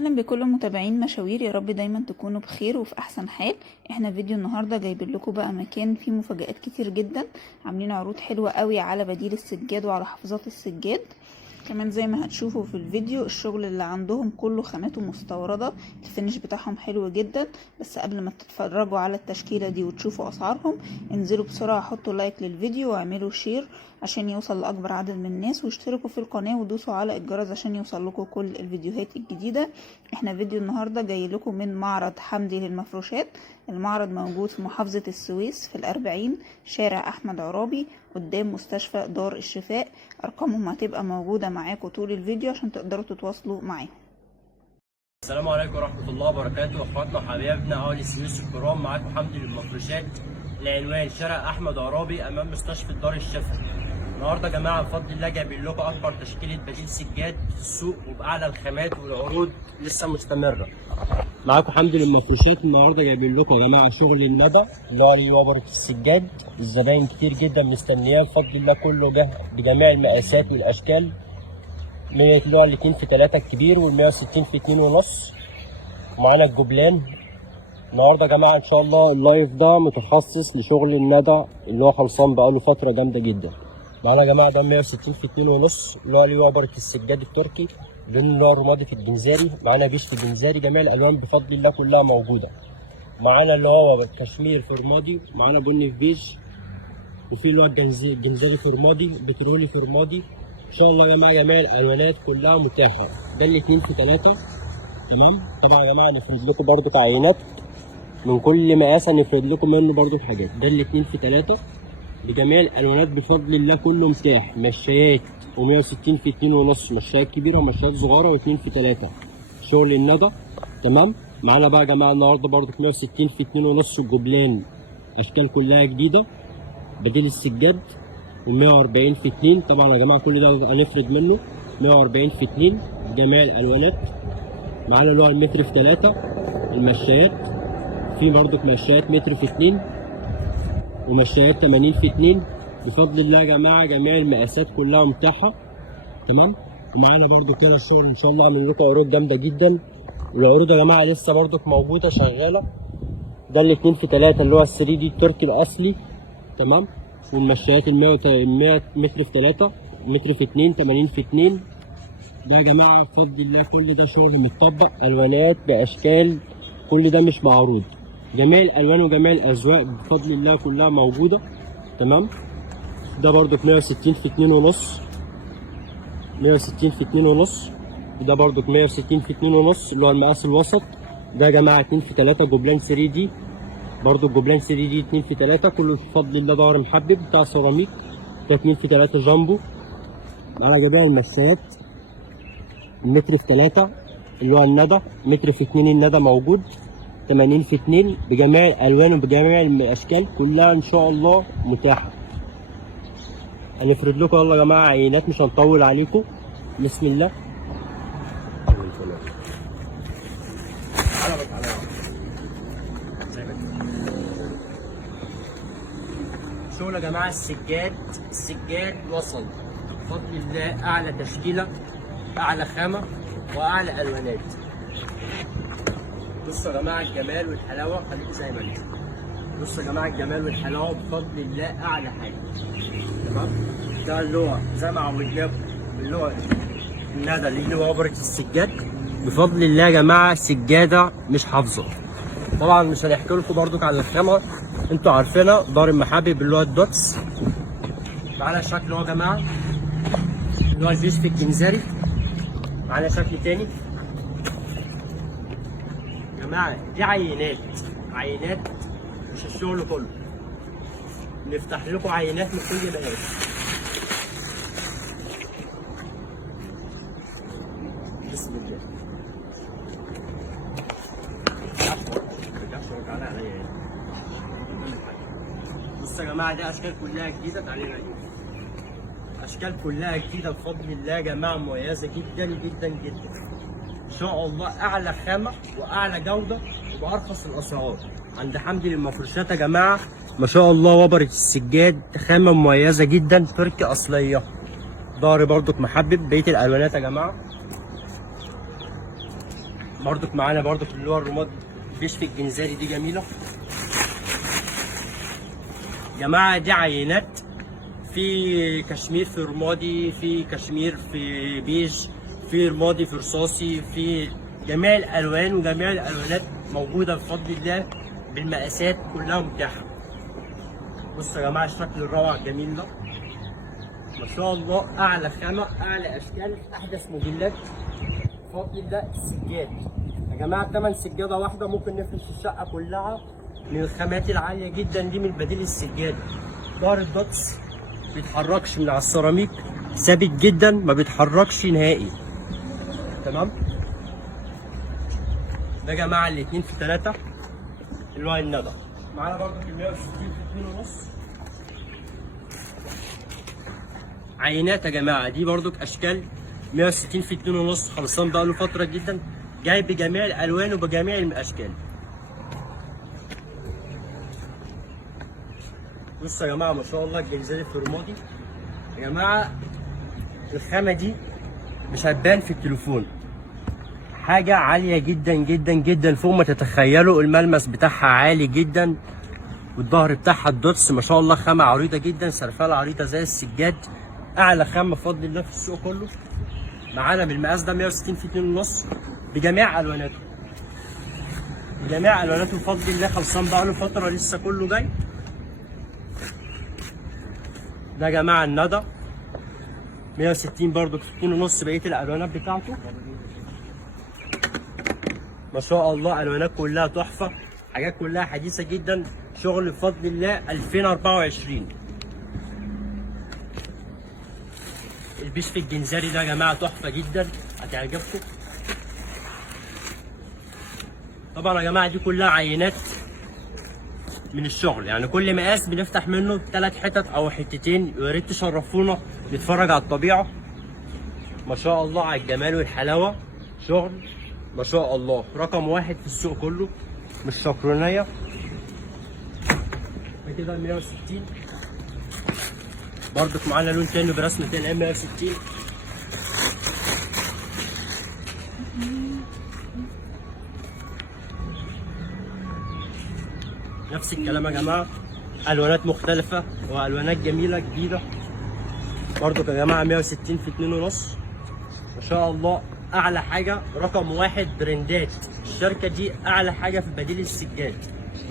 اهلا بكل متابعين مشاوير، يا رب دايما تكونوا بخير وفي احسن حال. احنا فيديو النهارده جايبين لكم بقى مكان فيه مفاجآت كتير جدا، عاملين عروض حلوه قوي على بديل السجاد وعلى حافظات السجاد. كمان زي ما هتشوفوا في الفيديو الشغل اللي عندهم كله خاماته مستورده، الفينش بتاعهم حلو جدا. بس قبل ما تتفرجوا على التشكيله دي وتشوفوا اسعارهم، انزلوا بسرعه حطوا لايك للفيديو واعملوا شير عشان يوصل لاكبر عدد من الناس، واشتركوا في القناه ودوسوا على الجرس عشان يوصل لكم كل الفيديوهات الجديده. احنا فيديو النهارده جاي لكم من معرض حمدي للمفروشات. المعرض موجود في محافظه السويس في الأربعين، شارع احمد عرابي قدام مستشفى دار الشفاء. ارقامهم هتبقى موجوده معاكم طول الفيديو عشان تقدروا تتواصلوا معاهم. السلام عليكم ورحمة الله وبركاته، اخواتنا وحبايبنا اهل السويس الكرام. معاكم حمدي للمفروشات. العنوان شارع احمد عرابي امام مستشفى دار الشفاء. النهارده يا جماعه بفضل الله جايبين لكم اكبر تشكيله بديل سجاد في السوق وباعلى الخامات، والعروض لسه مستمره. معاكم حمدي للمفروشات. النهارده جايبين لكم يا جماعه شغل الندى اللي هو عليه وبره السجاد. الزباين كتير جدا مستنياه بفضل الله، كله جه بجميع المقاسات والاشكال، من اللي هو ال2 في 3 الكبير وال160 في 2 ونص. ومعانا الجبلان. النهارده يا جماعه ان شاء الله اللايف ده متخصص لشغل الندى اللي هو خلصان بقاله فتره جامده جدا. معانا يا جماعه ده 160 في 2 ونص اللي هو عليه وبره السجاد التركي، اللون اللي هو الرمادي في الجنزاري. معانا بيش في الجنزاري، جميع الالوان بفضل الله كلها موجوده. معانا اللي هو كشمير في رمادي، معانا بني في بيج، وفي اللي هو الجنزاري في رمادي، بترولي في رمادي. ان شاء الله يا جماعه جميع الالوانات كلها متاحه. ده ال2 في 3 تمام. طبعا يا جماعه نفرد لكم برده عينات من كل مقاس، هنفرد لكم منه برده حاجات. ده ال2 في 3 بجميع الالوانات بفضل الله كله متاح. مشايات و160 في 2 ونص، مشايات كبيره ومشايات صغيره و2 في 3 شغل الندى تمام. معانا بقى يا جماعه النهارده برده 160 في 2 ونص الجبلان، اشكال كلها جديده بديل السجاد، و140 في 2. طبعا يا جماعه كل ده هنفرد منه 140 في 2 جميع الالوانات. معانا اللي هو المتر في 3 المشايات، في برضك مشايات متر في 2 ومشايات 80 في 2 بفضل الله يا جماعه. جميع المقاسات كلها متاحه تمام. ومعانا برضو كده الشغل ان شاء الله عاملين لكم عروض جامده جدا. والعروض يا جماعه لسه برضك موجوده شغاله. ده ال2 في 3 اللي هو ال3 دي التركي الاصلي تمام. والمشايات ال100 متر في 3 متر في 2 80 في 2. ده يا جماعه بفضل الله كل ده شغل متطبق، الوانات باشكال، كل ده مش معروض. جميع الالوان وجميع الاذواق بفضل الله كلها موجوده تمام. ده برضو 160 في 2 ونص، 160 في 2 ونص. وده برضو 160 في 2 ونص اللي هو المقاس الوسط. ده يا جماعه 2 في 3 جبلان 3 دي، برضو الجبلان 3 دي 2 في 3 كله بفضل الله ظهر محبب بتاع سيراميك. ده 2 في 3 جامبو. معانا جميع المشايات المتر في 3 اللي هو الندى، متر في 2 الندى موجود، 80 في 2 بجميع الالوان وبجميع الاشكال كلها ان شاء الله متاحه. هنفرد لكم يلا يا جماعه عينات، مش هنطول عليكم. بسم الله. شغل يا جماعه السجاد وصل بفضل الله، اعلى تشكيله، اعلى خامه، واعلى الوانات. بصوا يا جماعه الجمال والحلاوه، خليكم زي ما انتم. بصوا يا جماعه الجمال والحلاوه بفضل الله اعلى حاجه تمام. ده اللي هو زي ما عودناكم اللي هو الندى اللي هو وبره السجاد بفضل الله يا جماعه. سجاده مش حافظه. طبعا مش هنحكي لكم برضك على الخامه، انتوا عارفينها، دار المحابب اللي هو الدوتس. معانا شكل اهو يا جماعه اللي هو البيش في الجنزاري. معانا شكل تاني يا جماعه. دي عينات مش الشغل كله، نفتح لكم عينات من كل مقاس. بسم الله. بصوا يا جماعه دي اشكال كلها جديده. تعالوا نعيد اشكال كلها جديده بفضل الله يا جماعه، مميزه جدا جدا جدا ان شاء الله. اعلى خامه واعلى جوده وبارخص الاسعار عند حمدي للمفروشات يا جماعه. ما شاء الله وبره السجاد خامه مميزه جدا تركي اصليه. ظهري برضك محبب، بقيه الالوانات يا جماعه برضك معانا برضك اللي هو الرماد بيشفي الجنزاري، دي جميله يا جماعه. دي عينات في كشمير، في رمادي، في كشمير، في بيج، في رمادي، في رصاصي، في جميع الالوان، وجميع الالوانات موجوده بفضل الله بالمقاسات كلها متاحه. بصوا يا جماعه الشكل الروعه الجميل ده ما شاء الله، اعلى خامه، اعلى اشكال، احدث موديلات بفضل الله. السجاد يا جماعه ثمن سجاده واحده ممكن نفرش الشقه كلها من الخامات العاليه جدا دي، من بديل السجاد. ظهر الدوتس ما بيتحركش من على السيراميك، ثابت جدا ما بيتحركش نهائي. تمام. ده يا جماعه الاتنين في 3 اللي هو الندى. معانا برضه ال 160 في 2.5 عينات يا جماعه. دي برضو اشكال 160 في 2.5 خلصان بقى له فتره جدا، جاي بجميع الالوان وبجميع الاشكال. بصوا يا جماعه ما شاء الله الجنزاري في رمادي يا جماعه. الخامه دي مش هتبان في التليفون، حاجه عاليه جدا جدا جدا فوق ما تتخيلوا. الملمس بتاعها عالي جدا، والظهر بتاعها الدوتس ما شاء الله خامه عريضه جدا، سرفاله عريضه زي السجاد. اعلى خامه بفضل الله في السوق كله. معانا بالمقاس ده 160 في 2.5 بجميع الواناته، بجميع الواناته بفضل الله. خلصان بقى له فتره لسه كله جاي. ده يا جماعه الندى 160 برضو في 2.5 بقيه الالوانات بتاعته ما شاء الله. الوانات كلها تحفه، حاجات كلها حديثه جدا، شغل بفضل الله 2024. البيش في الجنزاري ده يا جماعه تحفه جدا، هتعجبكم. طبعا يا جماعه دي كلها عينات من الشغل، يعني كل مقاس بنفتح منه 3 حتت او حتتين. يا ريت تشرفونا نتفرج على الطبيعه. ما شاء الله على الجمال والحلاوه، شغل ما شاء الله رقم 1 في السوق كله، مش شكرانيه. كده 160 برضك معانا لون تاني برسمة تاني 160. نفس الكلام يا جماعة، ألوانات مختلفة وألوانات جميلة جديدة برضك يا جماعة 160 في 2.5 ما شاء الله. أعلى حاجة رقم 1 برندات، الشركة دي أعلى حاجة في بديل السجاد.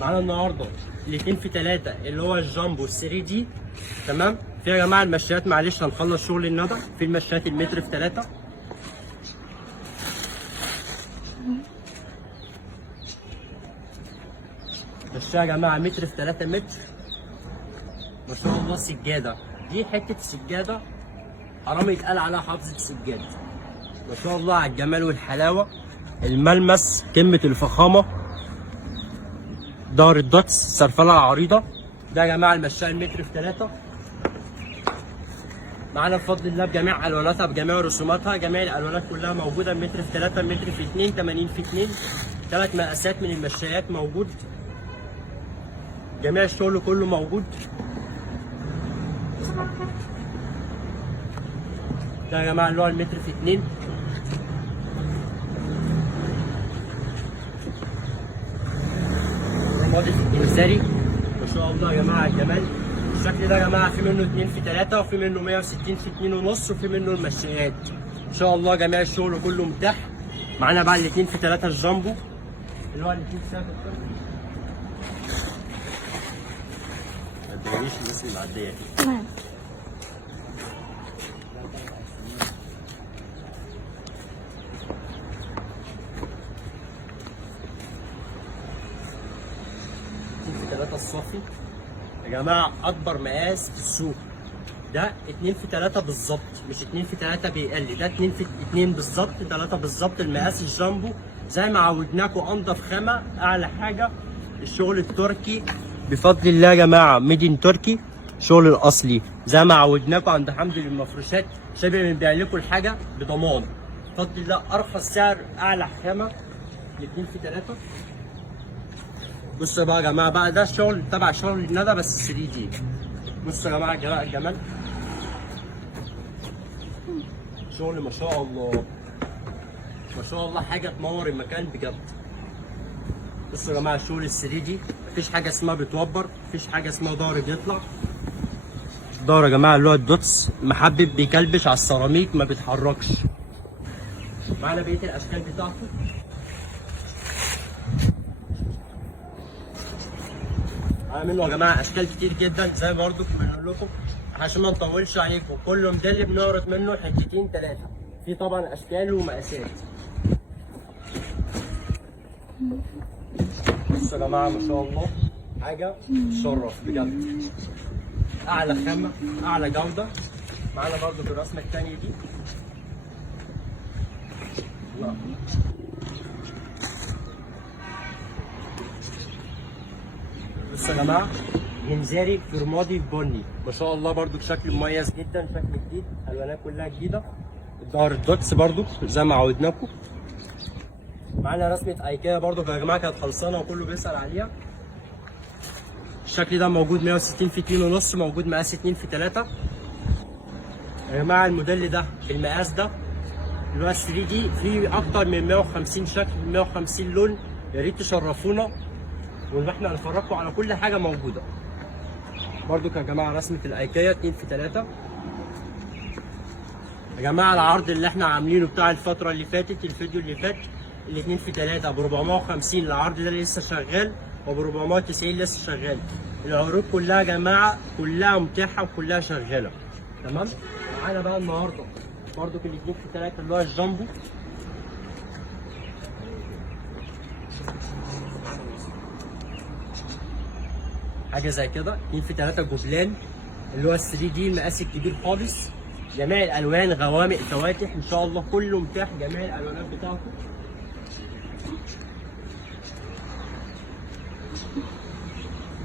معانا النهارده الاتنين في 3 اللي هو الجامبو 3 دي. تمام. في يا جماعه المشايات، معلش هنخلص شغل الندى. في المشايات المتر في 3 مشاية يا جماعه متر في 3 متر ما شاء الله. سجاده دي حته سجاده حرام يتقال عليها حافظه سجاد. ما شاء الله على الجمال والحلاوه، الملمس قمه الفخامه. ظهر الدوتس سرفله عريضه. ده يا جماعه المشاية المتر في 3 معانا بفضل الله بجميع الواناتها، بجميع رسوماتها. جميع الالوانات كلها موجوده، متر في 3 متر في 2 80 في 2 3 مقاسات من المشايات موجود. جميع الشغل كله موجود. ده يا جماعه اللي هو المتر في 2 رمادي في الجنزاري ما شاء الله يا جماعه الجمال. الشكل ده يا جماعه في منه 2 في 3 وفي منه 160 في 2.5 وفي منه المشايات ان شاء الله. جميع الشغل كله متاح. معانا بقى الاتنين في 3 الجامبو اللي هو الاتنين في 3 ما تضايقنيش الناس اللي معديه دي. تمام. في 3 الصافي يا جماعه اكبر مقاس في السوق. ده 2 في 3 بالظبط، مش 2 في 3 بيقل، ده 2 في 2 بالظبط، 3 بالظبط. المقاس الجامبو زي ما عودناكم، انضف خامه، اعلى حاجه. الشغل التركي بفضل الله يا جماعه، ميدين تركي، شغل الاصلي زي ما عودناكم عند حمدي للمفروشات. شبه بنبيع لكم الحاجه بضمان بفضل الله. ارخص سعر، اعلى خامه، 2 في 3. بصوا بقى يا جماعه، بقى ده الشغل تبع شغل الندى بس 3 دي. بصوا يا جماعه الجمال، شغل ما شاء الله، ما شاء الله حاجه تنور المكان بجد. بصوا يا جماعه الشغل ال 3 دي مفيش حاجه اسمها بتوبر، مفيش حاجه اسمها ظهر بيطلع. الظهر يا جماعه اللي هو الدوتس محبب بيكلبش على السيراميك ما بيتحركش. معانا بقيه الاشكال بتاعته. معانا منه يا جماعه اشكال كتير جدا زي ما برضه بنقول لكم عشان ما نطولش عليكم، كل موديل بنعرض منه حتتين ثلاثه، في طبعا اشكال ومقاسات. بصوا يا جماعه ما شاء الله حاجه تشرف بجد، اعلى خامه اعلى جوده. معانا برضو بالرسمه الثانيه دي. بصوا يا جماعه جنزاري في رمادي بني، ما شاء الله برضو بشكل مميز جدا، شكل جديد، الوانات كلها جديده. الظهر الدوتس برضو زي ما عودناكم. معانا رسمه ايكيا برضو يا جماعه كانت خلصانه وكله بيسال عليها. الشكل ده موجود 160 في 2.5، موجود مقاس 2 في 3. يا جماعه الموديل ده بالمقاس ده اللي هو 3 دي فيه اكتر من 150 شكل، 150 لون. يا ريت تشرفونا وان احنا هنفرجكم على كل حاجه موجوده. برضو يا جماعه رسمه الايكيا 2 في 3. يا جماعه العرض اللي احنا عاملينه بتاع الفتره اللي فاتت، الفيديو اللي فات، الاثنين في 3 ب 450. العرض ده لسه شغال وب 490 لسه شغال. العروض كلها يا جماعه كلها متاحه وكلها شغاله. تمام. معانا بقى النهارده برضو في الاثنين في 3 اللي هو الجامبو. حاجه زي كده 2 في 3 جبلان اللي هو 3 دي المقاس الكبير خالص. جميع الالوان غوامق فواتح ان شاء الله كله متاح، جميع الالوانات بتاعته.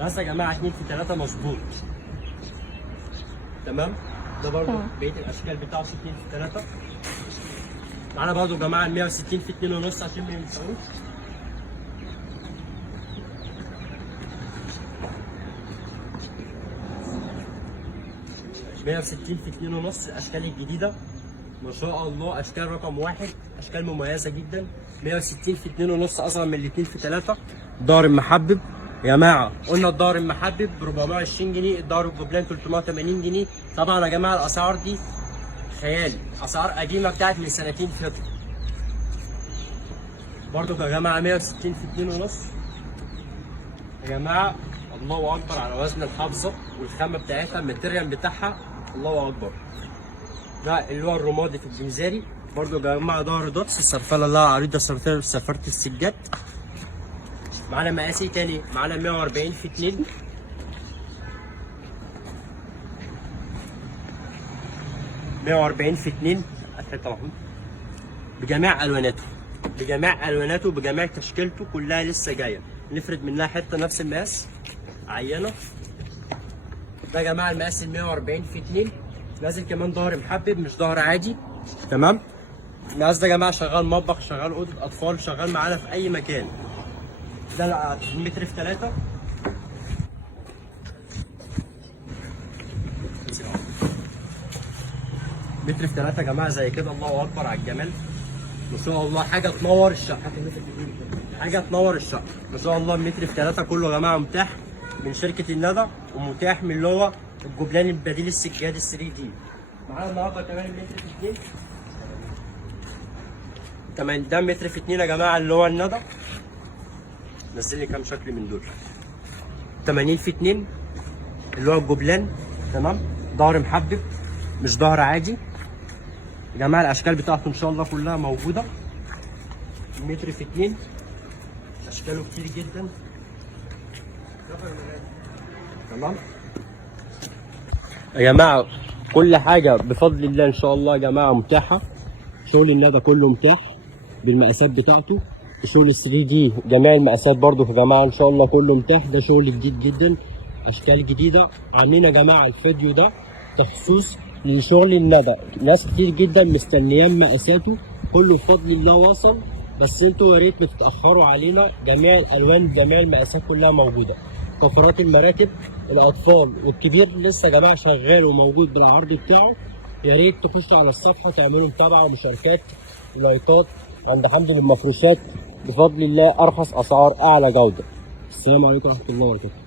بس يا جماعه 2 في 3 مظبوط. تمام. ده برضه بقيه الاشكال بتاعته 2 في 3. معانا برضه يا جماعه ال 160 في 2.5 عشان ما ينساوش. ال 160 في 2.5 الاشكال الجديده ما شاء الله، اشكال رقم 1، اشكال مميزه جدا. 160 في 2.5 اصغر من ال 2 في 3. ظهر المحبب يا جماعه، قلنا الظهر المحبب ب 420 جنيه، الظهر الجبلان 380 جنيه. طبعا يا جماعه الاسعار دي خيالي، اسعار قديمه بتاعت من سنتين فاتوا. برضو يا جماعه 160 في 2.5 يا جماعه، الله اكبر على وزن الحافظه والخامه بتاعتها، الماتيريال بتاعها الله اكبر. ده اللي هو الرمادي في الجنزاري. برضو يا جماعه ظهر دوتس، السرفله اللي عريضه سرفله السجاد. معانا مقاسي تاني، معانا 140 في 2. طبعا بجميع الواناته، بجميع الواناته بجميع تشكيلته كلها لسه جايه. نفرد منها حته نفس المقاس عينه. ده يا جماعه المقاس ال 140 في 2. نازل كمان ظهر محبب مش ظهر عادي. تمام. المقاس ده يا جماعه شغال مطبخ، شغال اوضه اطفال، شغال معانا في اي مكان. ده متر في 3. متر في 3 يا جماعه زي كده، الله اكبر على الجمال ما شاء الله. حاجه تنور الشقه، حاجه تنور الشقه ما شاء الله. متر في 3 كله يا جماعه متاح من شركه الندى، ومتاح من اللي هو الجبلان البديل السجاد ال 3 دي. معانا النهارده كمان متر في 2 كمان. ده متر في 2 يا جماعه اللي هو الندى. نزل لي كام شكل من دول. 80 في 2 اللي هو الجبلان. تمام. ظهر محبب مش ظهر عادي يا جماعه. الاشكال بتاعته ان شاء الله كلها موجوده. متر في 2 اشكاله كتير جدا. تمام يا جماعه، كل حاجه بفضل الله ان شاء الله يا جماعه متاحه. شغل الندى كله متاح بالمقاسات بتاعته. شغل 3 دي جميع المقاسات برضو يا جماعه ان شاء الله كله متاح. ده شغل جديد جدا، اشكال جديده. عاملين يا جماعه الفيديو ده تخصيص لشغل الندى. ناس كتير جدا مستنيان مقاساته، كله بفضل الله وصل. بس انتوا يا ريت ما تتاخروا علينا. جميع الالوان جميع المقاسات كلها موجوده. كفرات المراتب الاطفال والكبير لسه يا جماعه شغال وموجود بالعرض بتاعه. يا ريت تخشوا على الصفحه وتعملوا متابعه ومشاركات ولايكات عند حمد للمفروشات بفضل الله ارخص اسعار اعلى جوده. السلام عليكم ورحمه الله وبركاته.